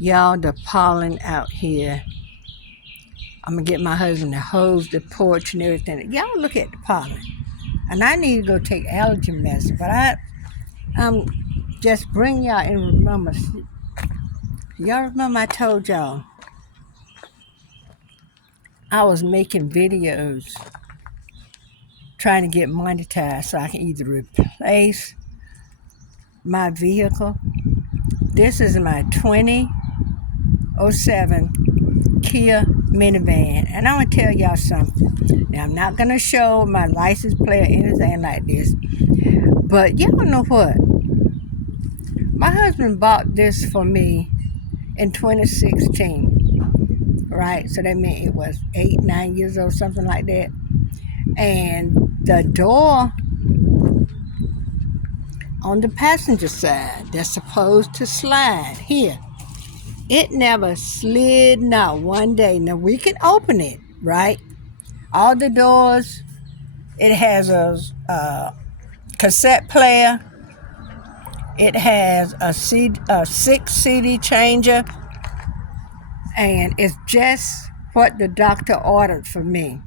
Y'all, the pollen out here. I'm gonna get my husband to hose the porch and everything. Y'all look at the pollen. And I need to go take allergy medicine, but I'm just bring y'all and remember. Y'all remember I told y'all I was making videos trying to get monetized so I can either replace my vehicle. This is my 2007 Kia minivan, and I'm gonna tell y'all something. Now I'm not gonna show my license plate or anything like this, but y'all know what? My husband bought this for me in 2016, right? So that meant it was 8, 9 years old, something like that. And the door on the passenger side that's supposed to slide here, it never slid, not one day. Now we can open it, right? All the doors, it has a cassette player. It has a 6 CD changer, and it's just what the doctor ordered for me.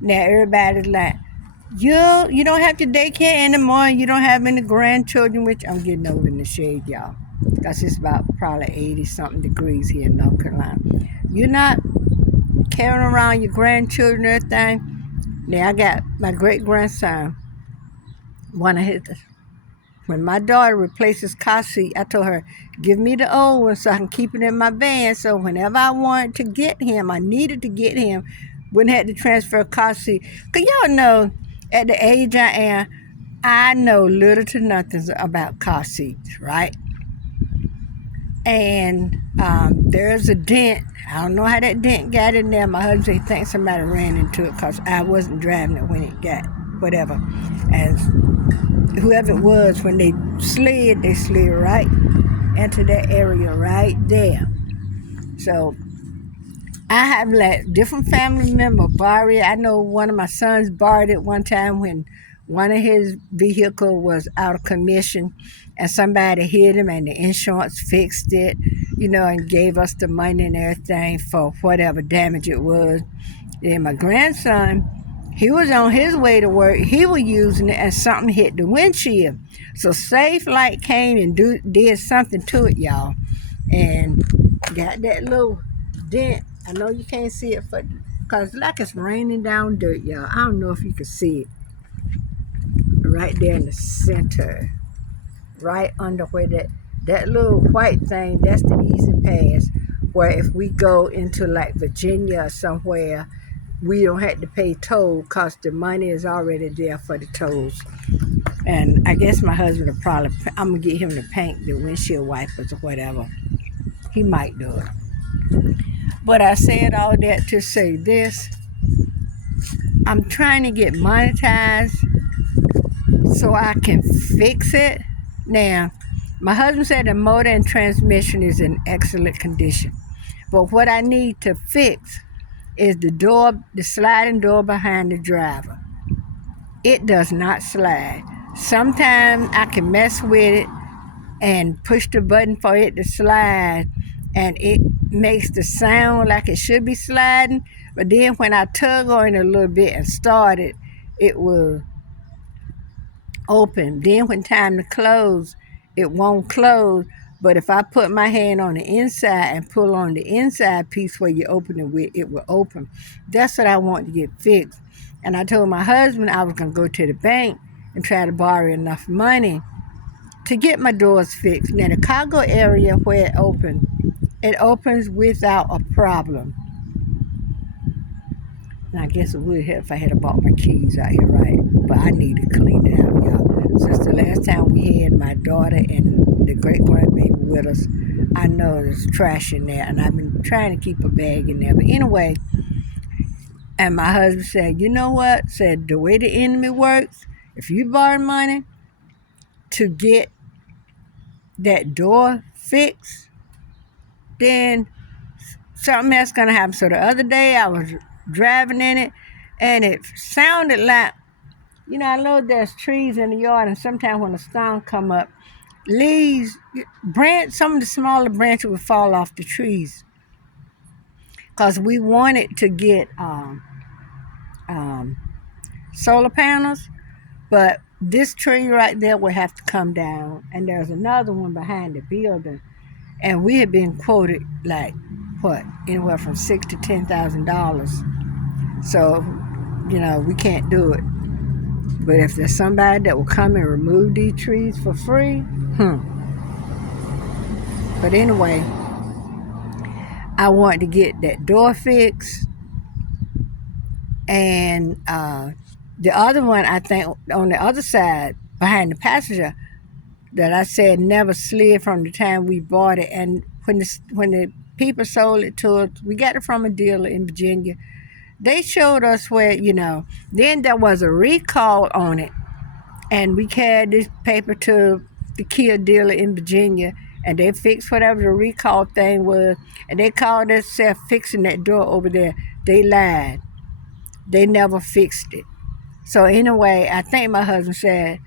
Now everybody's like, you don't have your daycare anymore. You don't have any grandchildren, which I'm getting over in the shade, y'all. Because it's about probably 80-something degrees here in North Carolina. You're not carrying around your grandchildren or everything. Now I got my great-grandson, when my daughter replaced his car seat, I told her, give me the old one so I can keep it in my van. So whenever I wanted to get him, I needed to get him, wouldn't have to transfer a car seat. Because y'all know, at the age I am, I know little to nothing about car seats, right? And there's a dent. I don't know how that dent got in there. My husband said he thinks somebody ran into it because I wasn't driving it when it got whatever. And whoever it was, when they slid right into that area right there. So I have let different family members borrow it. I know one of my sons borrowed it one time when one of his vehicle was out of commission and somebody hit him and the insurance fixed it, and gave us the money and everything for whatever damage it was. Then my grandson, he was on his way to work. He was using it and something hit the windshield. So Safe Light came and did something to it, y'all. And got that little dent. I know you can't see it because like it's raining down dirt, y'all. I don't know if you can see it. Right there in the center. Right under where that little white thing, that's the easy pass. Where if we go into like Virginia or somewhere, we don't have to pay toll because the money is already there for the tolls. And I guess my husband will I'm going to get him to paint the windshield wipers or whatever. He might do it. But I said all that to say this. I'm trying to get monetized so I can fix it. Now, my husband said the motor and transmission is in excellent condition. But what I need to fix is the sliding door behind the driver. It does not slide. Sometimes I can mess with it and push the button for it to slide, and it makes the sound like it should be sliding, but then when I tug on it a little bit and start it, it will open. Then when time to close, it won't close. But if I put my hand on the inside and pull on the inside piece where you open it with, it will open. That's what I want to get fixed. And I told my husband I was going to go to the bank and try to borrow enough money to get my doors fixed. Now, the cargo area where it opens without a problem. And I guess it would help if I had bought my keys out here, right? But I need to clean it out, y'all. Since the last time we had my daughter and the great-grandbaby with us, I know there's trash in there, and I've been trying to keep a bag in there. But anyway, and my husband said, you know what? Said, the way the enemy works, if you borrow money to get that door fixed, then something else going to happen. So the other day I was driving in it, and it sounded like, I know there's trees in the yard, and sometimes when the storm come up, leaves, some of the smaller branches would fall off the trees. Because we wanted to get um, solar panels, but this tree right there would have to come down, and there's another one behind the building, and we had been quoted like what, anywhere from $6,000 to $10,000. So, we can't do it. But if there's somebody that will come and remove these trees for free, But anyway, I wanted to get that door fixed, and the other one, I think, on the other side behind the passenger, that I said never slid from the time we bought it. And when the people sold it to us, we got it from a dealer in Virginia. They showed us where, then there was a recall on it, and we carried this paper to the Kia dealer in Virginia, and they fixed whatever the recall thing was, and they called themselves fixing that door over there. They lied. They never fixed it. So anyway, I think my husband said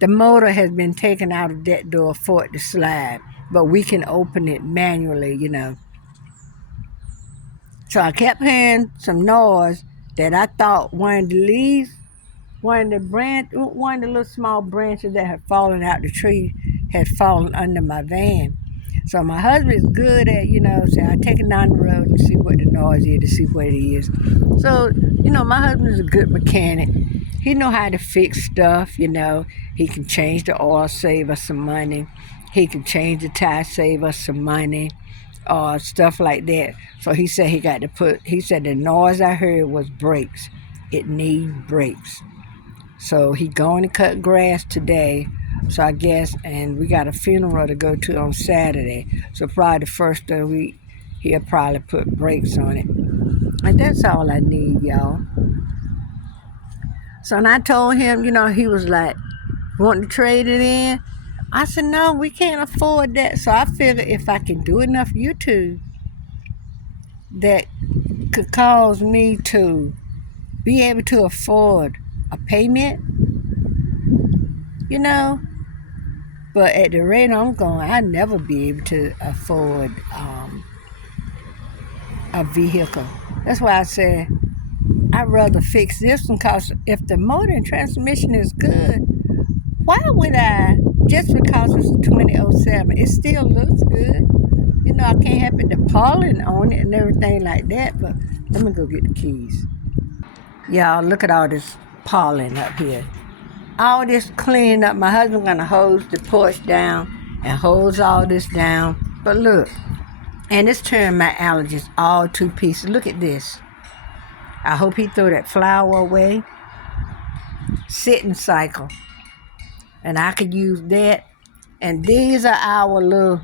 the motor has been taken out of that door for it to slide, but we can open it manually, So I kept hearing some noise that I thought one of the leaves, one of the little small branches that had fallen out the tree had fallen under my van. So my husband is good at, say, I take it down the road and see what the noise is, to see what it is. So, my husband is a good mechanic. He know how to fix stuff, He can change the oil, save us some money. He can change the tire, save us some money, or stuff like that. So he said he said the noise I heard was brakes. It needs brakes. So he going to cut grass today. So I guess, and we got a funeral to go to on Saturday. So probably the first of the week, he'll probably put brakes on it. And that's all I need, y'all. So when I told him, he was like, wanting to trade it in. I said, no, we can't afford that. So I figured if I can do enough YouTube that could cause me to be able to afford a payment, But at the rate I'm going, I'll never be able to afford a vehicle. That's why I said I'd rather fix this one, because if the motor and transmission is good, why would I, just because it's a 2007, it still looks good. I can't help it, the pollen on it and everything like that, but let me go get the keys. Y'all, look at all this pollen up here. All this cleaning up. My husband gonna hose the porch down and hose all this down. But look, and it's turning my allergies all to pieces. Look at this. I hope he threw that flower away. Sitting cycle. And I could use that. And these are our little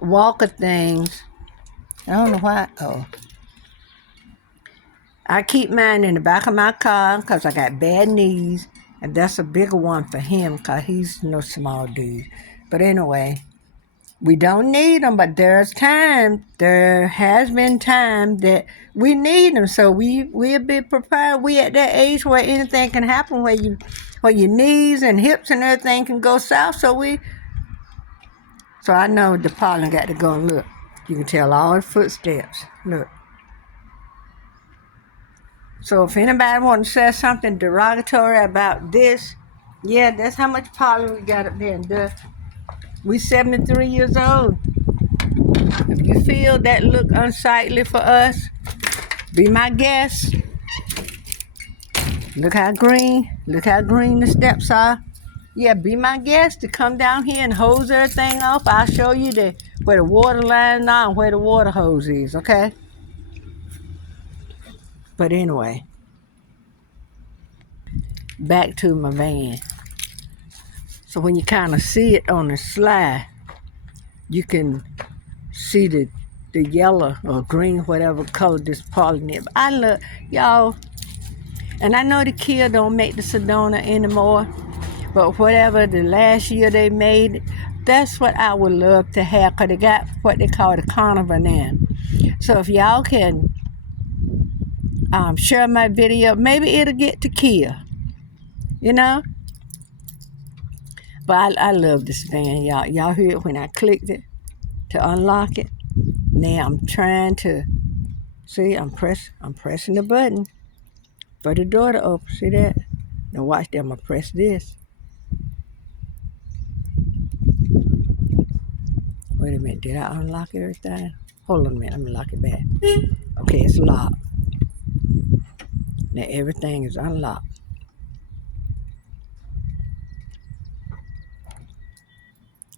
walker things. I don't know why. Oh. I keep mine in the back of my car because I got bad knees. And that's a bigger one for him because he's no small dude. But anyway, we don't need them, but there has been time that we need them. So we'll be prepared. We at that age where anything can happen, where your knees and hips and everything can go south. So I know the pollen got to go and look. You can tell all the footsteps. Look. So if anybody wants to say something derogatory about this, yeah, that's how much pollen we got up there. And we 73 years old. If you feel that look unsightly for us, be my guest. Look how green the steps are. Yeah, be my guest to come down here and hose everything off. I'll show you where the water line are and where the water hose is, okay? But anyway, back to my van. So when you kind of see it on the slide, you can see the yellow or green, whatever color this pollen is. I love, y'all, and I know the Kia don't make the Sedona anymore, but whatever the last year they made, that's what I would love to have, because they got what they call the carnival now. So if y'all can share my video, maybe it'll get to Kia, But But I love this fan, y'all. Y'all hear it when I clicked it to unlock it? Now I'm trying to, see, I'm pressing the button for the door to open. See that? Now watch that, I'm gonna press this. Wait a minute, did I unlock everything? Hold on a minute, let me lock it back. Okay, it's locked. Now everything is unlocked.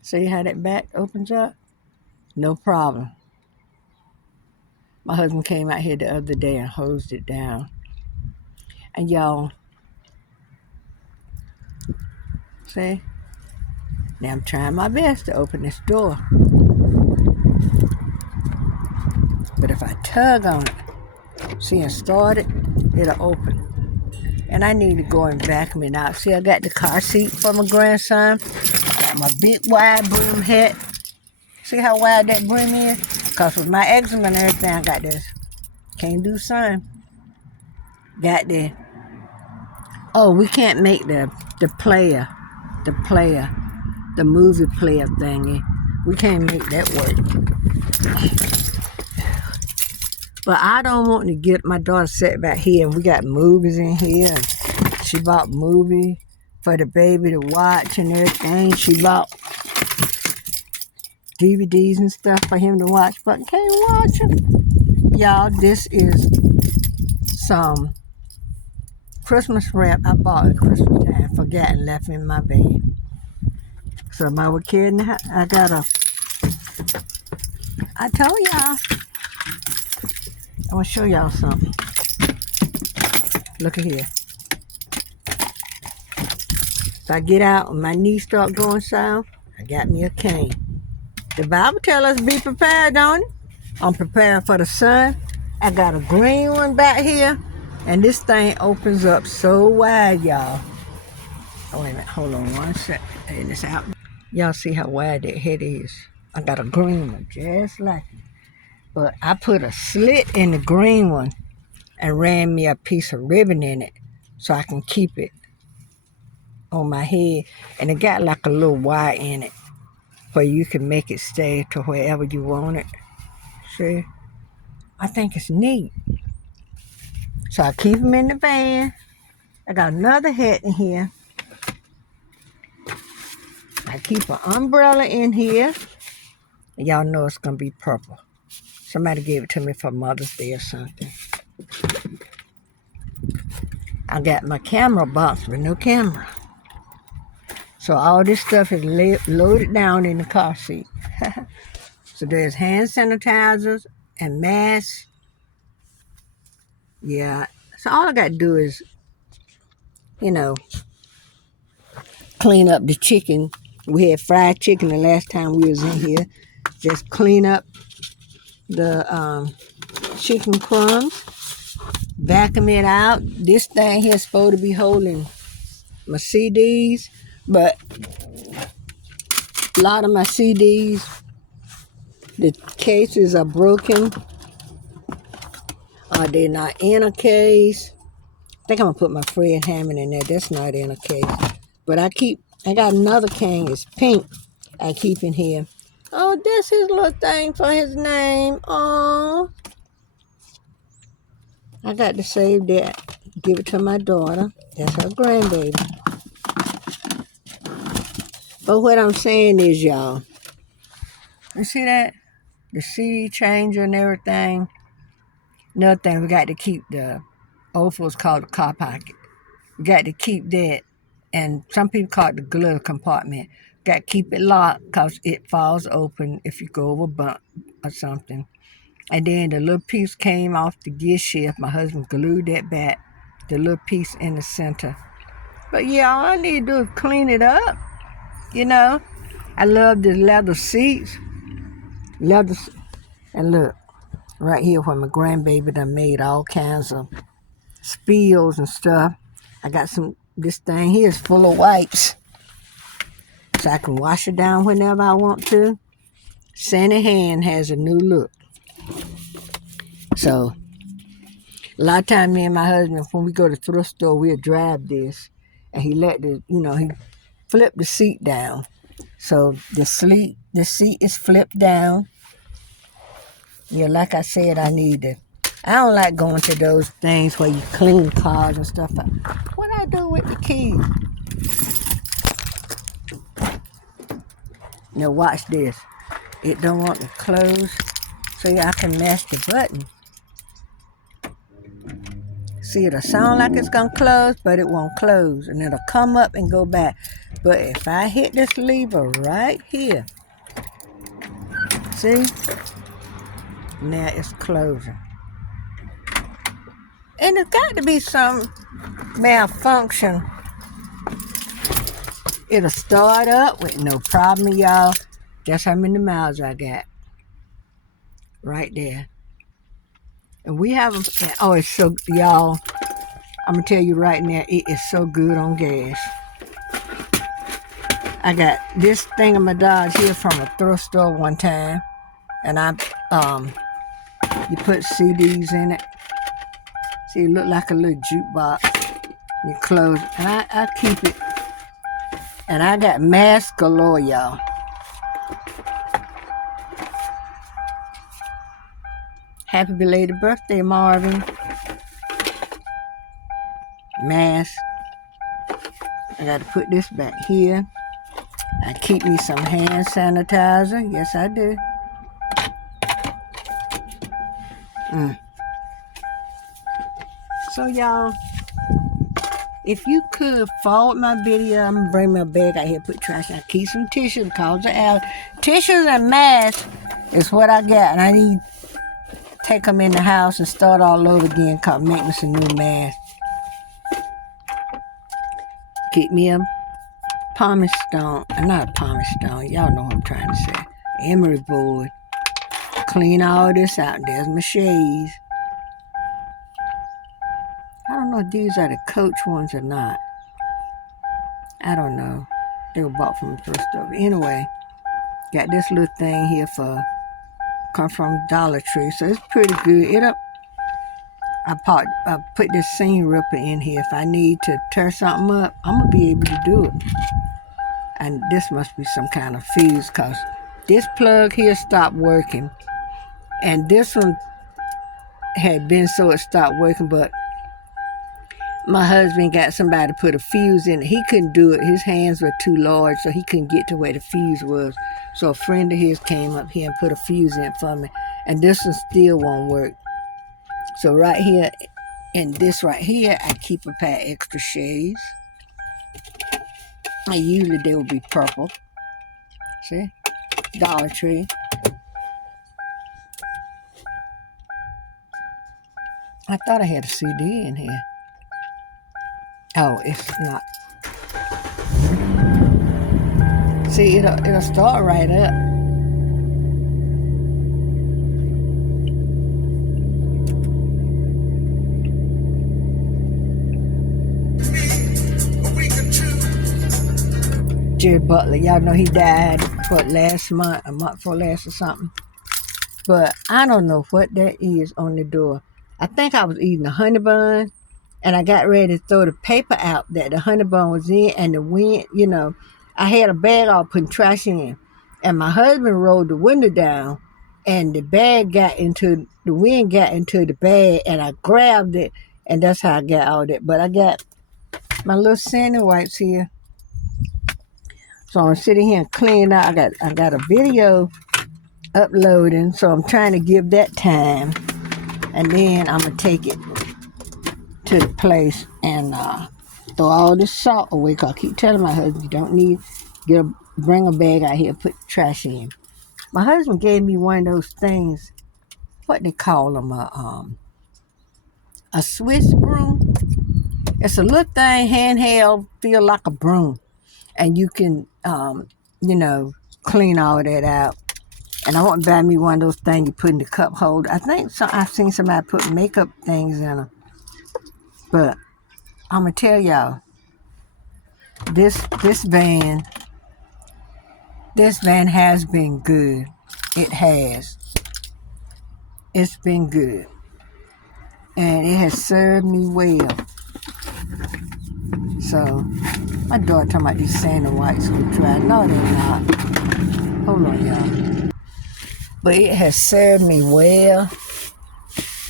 See how that back opens up? No problem. My husband came out here the other day and hosed it down. And y'all, see? Now I'm trying my best to open this door. But if I tug on it, see, and start it, it'll open. And I need to go and vacuum it out. See, I got the car seat for my grandson. Got my big wide brim hat. See how wide that brim is? Because with my eczema and everything, I got this. Can't do sun. Got the, oh, we can't make the player, the movie player thingy. We can't make that work. But I don't want to get my daughter set back here, and we got movies in here. And she bought movie for the baby to watch and everything. She bought DVDs and stuff for him to watch, but can't watch them. Y'all, this is some Christmas wrap I bought at Christmas time, forgot and left in my bed. So my little kid, I got I told y'all, I want to show y'all something. Look at here. If I get out and my knees start going south, I got me a cane. The Bible tells us be prepared, don't it? I'm prepared for the sun. I got a green one back here, and this thing opens up so wide, y'all. Oh, wait a minute, hold on one second. And it's out. Y'all see how wide that head is? I got a green one, just like it. But I put a slit in the green one and ran me a piece of ribbon in it so I can keep it on my head. And it got like a little wire in it where you can make it stay to wherever you want it. See? I think it's neat. So I keep them in the van. I got another hat in here. I keep an umbrella in here. And y'all know it's going to be purple. Somebody gave it to me for Mother's Day or something. I got my camera box with no camera. So all this stuff is loaded down in the car seat. So there's hand sanitizers and masks. Yeah. So all I got to do is, clean up the chicken. We had fried chicken the last time we was in here. Just clean up the chicken crumbs, vacuum it out. This thing here is supposed to be holding my CDs, but a lot of my CDs, the cases are broken, or they're not in a case. I think I'm gonna put my Fred Hammond in there. That's not in a case, but I got another can. It's pink. I keep in here. Oh, that's his little thing for his name. Oh, I got to save that. Give it to my daughter. That's her grandbaby. But what I'm saying is, y'all, you see that? The CD changer and everything. Another thing, we got to keep the old folks call the car pocket. We got to keep that. And some people call it the glove compartment. Got to keep it locked because it falls open if you go over a bump or something. And then the little piece came off the gear shift. My husband glued that back, the little piece in the center. But yeah, all I need to do is clean it up. I love the leather seats. And look, right here where my grandbaby done made all kinds of spills and stuff. I got this thing here is full of wipes. So I can wash it down whenever I want to. Sandy hand has a new look. So a lot of times me and my husband, when we go to the thrift store, we'll drive this. And he let he flip the seat down. So the seat is flipped down. Yeah, like I said, I don't like going to those things where you clean cars and stuff. What I do with the keys? Now watch this. It don't want to close, so yeah, I can mash the button. See, it'll sound like it's gonna close, but it won't close, and it'll come up and go back. But if I hit this lever right here, see? Now it's closing. And it's got to be some malfunction. It'll start up with no problem, y'all. That's how many miles I got. Right there. And we haven't, oh, it's so, y'all, I'm going to tell you right now, it is so good on gas. I got this thingamadodge here from a thrift store one time. And you put CDs in it. See, it look like a little jukebox. You close it. And I keep it. And I got masks galore, y'all. Happy belated birthday, Marvin. Mask. I got to put this back here. I keep me some hand sanitizer. Yes, I do. So, y'all, if you could forward my video, I'm going to bring my bag out here, put trash in. I keep some tissue because of tissues and masks is what I got. And I need to take them in the house and start all over again, make me some new masks. Get me a pumice stone. Not a pumice stone. Y'all know what I'm trying to say. Emery board. Clean all this out. There's my shades. I don't know if these are the Coach ones or not. I don't know. They were bought from the thrift store. Anyway, got this little thing here come from Dollar Tree, so it's pretty good. I put this seam ripper in here. If I need to tear something up, I'm gonna be able to do it. And this must be some kind of fuse, cause this plug here stopped working, and this one had been so it stopped working, but my husband got somebody to put a fuse in it. He couldn't do it. His hands were too large, so he couldn't get to where the fuse was. So a friend of his came up here and put a fuse in for me. And this one still won't work. So right here, and this right here, I keep a pair of extra shades. And usually they will be purple. See? Dollar Tree. I thought I had a CD in here. Oh, it's not. See, it'll start right up. Jerry Butler, y'all know he died, last month, a month before last or something. But I don't know what that is on the door. I think I was eating a honey bun, and I got ready to throw the paper out that the honey bun was in, and the wind, I had a bag all putting trash in, and my husband rolled the window down, and the wind got into the bag, and I grabbed it, and that's how I got all that. But I got my little sanding wipes here. So I'm sitting here and cleaning out. I got a video uploading, so I'm trying to give that time, and then I'm gonna take it to the place and throw all this salt away. Cause I keep telling my husband, you don't need bring a bag out here, put the trash in. My husband gave me one of those things, what they call them, a Swiss broom. It's a little thing, handheld, feel like a broom. And you can, clean all that out. And I want to buy me one of those things you put in the cup holder. I think I've seen somebody put makeup things in them. But I'm going to tell y'all, this van has been good. It has. It's been good. And it has served me well. So, my daughter talking about these Santa Whites will dry. No, they're not. Hold on, y'all. But it has served me well.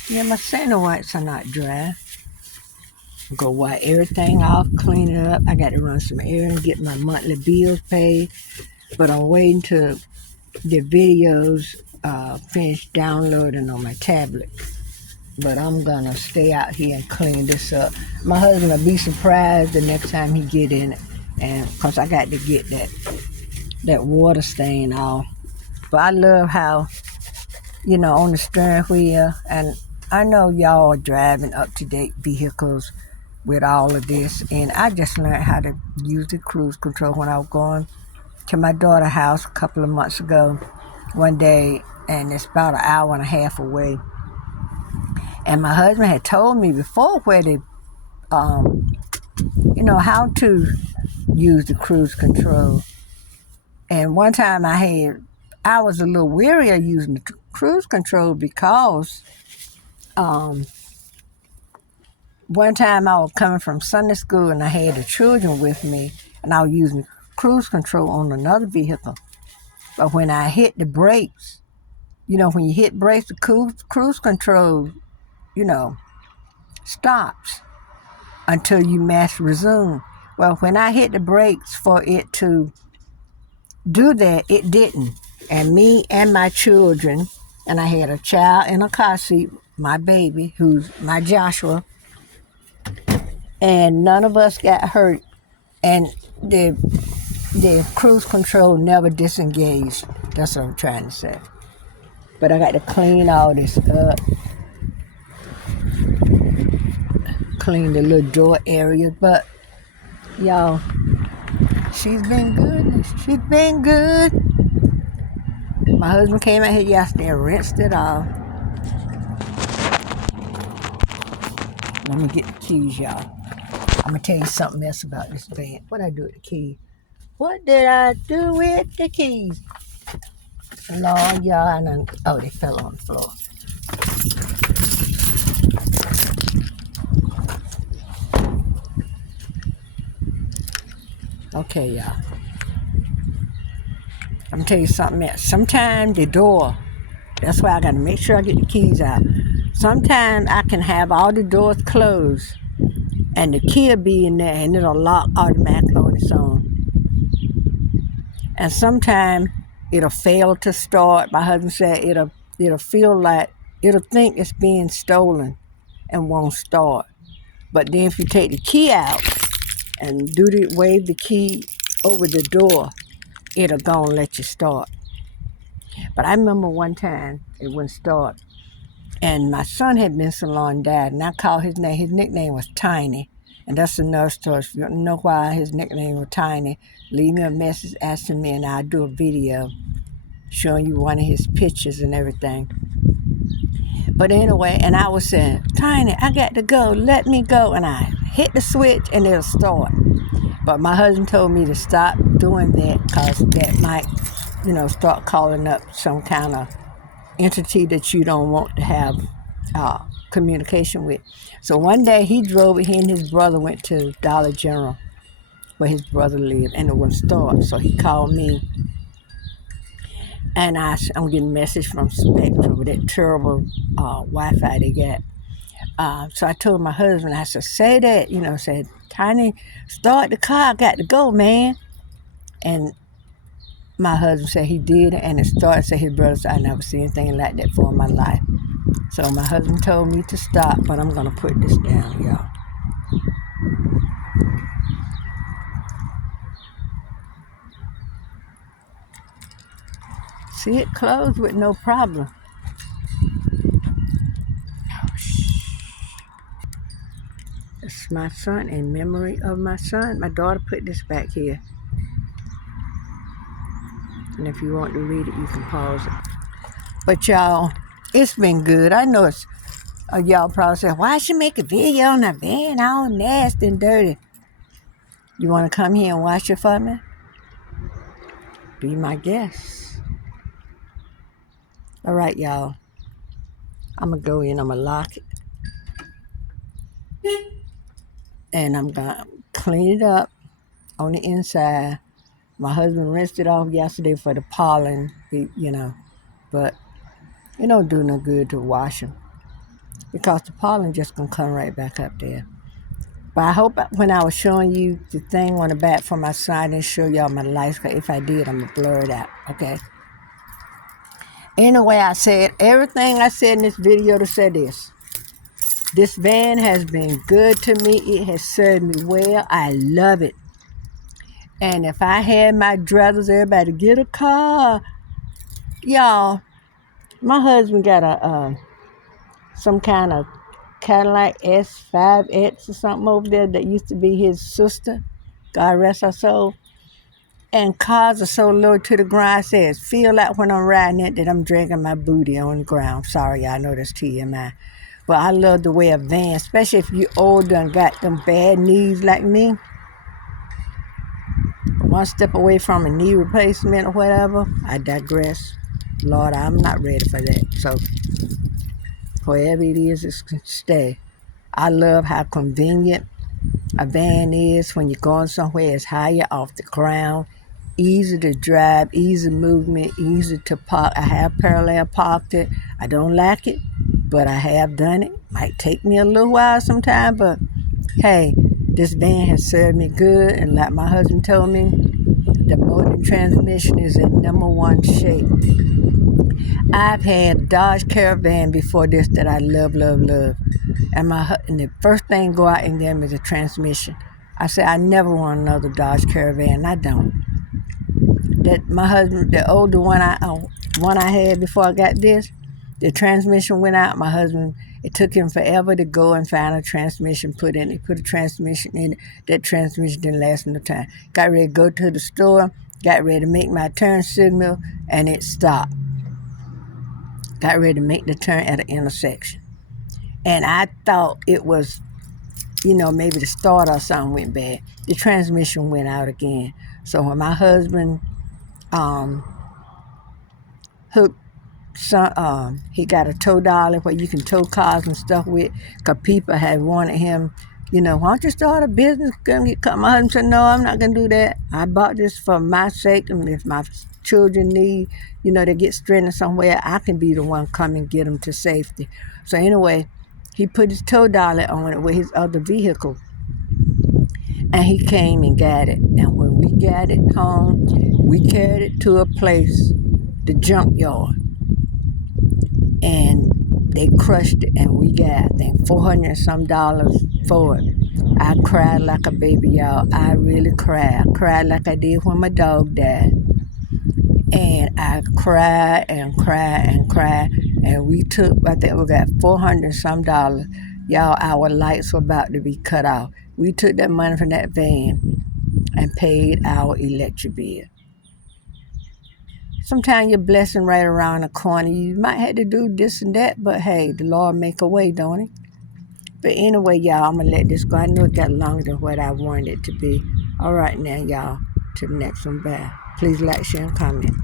Yeah, my Santa Whites are not dry. Go wipe everything off, clean it up. I got to run some errands, get my monthly bills paid. But I'm waiting to get videos finished downloading on my tablet. But I'm going to stay out here and clean this up. My husband will be surprised the next time he get in it. And because I got to get that water stain off. But I love how, on the steering wheel. And I know y'all are driving up-to-date vehicles with all of this. And I just learned how to use the cruise control when I was going to my daughter's house a couple of months ago one day. And it's about an hour and a half away. And my husband had told me before where to, how to use the cruise control. And one time I was a little weary of using the cruise control because one time I was coming from Sunday school and I had the children with me and I was using the cruise control on another vehicle. But when I hit the brakes, when you hit brakes, the cruise control, stops until you mash resume. Well, when I hit the brakes for it to do that, it didn't. And me and my children, and I had a child in a car seat, my baby, who's my Joshua, and none of us got hurt. And the cruise control never disengaged. That's what I'm trying to say. But I got to clean all this up. Clean the little door area. But, y'all, she's been good. She's been good. My husband came out here yesterday and rinsed it off. Let me get the keys, y'all. I'm going to tell you something else about this van. What did I do with the keys? What did I do with the keys? Lord, y'all. Oh, they fell on the floor. Okay, y'all. I'm going to tell you something else. Sometimes the door, that's why I got to make sure I get the keys out. Sometimes I can have all the doors closed and the key will be in there and it'll lock automatically on its own. And sometimes it'll fail to start. My husband said it'll feel like, it'll think it's being stolen and won't start. But then if you take the key out and wave the key over the door, it'll go and let you start. But I remember one time it wouldn't start. And my son had been so long died, and I called his name. His nickname was Tiny. And that's another story. If you don't know why his nickname was Tiny, leave me a message asking me, and I'll do a video showing you one of his pictures and everything. But anyway, and I was saying, Tiny, I got to go. Let me go. And I hit the switch, and it'll start. But my husband told me to stop doing that because that might, start calling up some kind of entity that you don't want to have communication with. So one day he and his brother went to Dollar General where his brother lived, and it wouldn't start. So he called me, and I'm getting a message from Spectrum with that terrible Wi-Fi they got. So I told my husband, I said, say that, said, Tiny, start the car, I got to go, man. And my husband said he did, and it started. Said his brother said, I never seen anything like that before in my life. So my husband told me to stop, but I'm going to put this down, y'all. See, it closed with no problem. It's my son, in memory of my son. My daughter put this back here. And if you want to read it, you can pause it. But y'all, it's been good. I know it's y'all probably say, why she make a video on a van all nasty and dirty? You want to come here and wash it for me? Be my guest. All right, y'all. I'm going to go in. I'm going to lock it. And I'm going to cleaned it up on the inside. My husband rinsed it off yesterday for the pollen, but it don't do no good to wash them because the pollen just gonna come right back up there. But I hope when I was showing you the thing on the back for my son, I didn't show y'all my lights, because if I did, I'm gonna blur it out, okay? Anyway, I said everything I said in this video to say this. This van has been good to me. It has served me well. I love it. And if I had my druthers, everybody get a car. Y'all, my husband got a some kind of Cadillac S5X or something over there that used to be his sister. God rest her soul. And cars are so low to the ground, I say it feel like when I'm riding it that I'm dragging my booty on the ground. Sorry, I know that's TMI. But I love the way a van, especially if you're older and got them bad knees like me. One step away from a knee replacement or whatever. I digress. Lord, I'm not ready for that. So, wherever it is, it's going to stay. I love how convenient a van is when you're going somewhere. It's higher off the ground. Easy to drive, easy movement, easy to park. I have parallel parked it. I don't like it, but I have done it. Might take me a little while sometime, but hey, this van has served me good. And like my husband told me, the motor transmission is in #1 shape. I've had a Dodge Caravan before this that I love, love, love. And the first thing go out in them is a transmission. I said, I never want another Dodge Caravan. I don't. That my husband, the older one I had before I got this, the transmission went out. My husband, it took him forever to go and find a transmission put in. He put a transmission in. That transmission didn't last no time. Got ready to go to the store, got ready to make my turn signal, and it stopped. Got ready to make the turn at an intersection. And I thought it was, maybe the starter or something went bad. The transmission went out again. So when my husband hooked he got a tow dolly where you can tow cars and stuff with, because people had wanted him, why don't you start a business? My husband said, no, I'm not going to do that. I bought this for my sake, and if my children need, to get stranded somewhere, I can be the one come and get them to safety. So anyway, he put his tow dolly on it with his other vehicle, and he came and got it. And when we got it home, we carried it to a place, the junkyard, and they crushed it, and we got, I think, $400 and some for it. I cried like a baby, y'all. I really cried. I cried like I did when my dog died. And I cried and cried and cried. And we took, I think we got $400 and some. Y'all, our lights were about to be cut off. We took that money from that van and paid our electric bill. Sometimes your blessing right around the corner. You might have to do this and that, but hey, the Lord make a way, don't he? But anyway, y'all, I'm going to let this go. I know it got longer than what I wanted it to be. All right now, y'all. To the next one. Bye. Please like, share, and comment.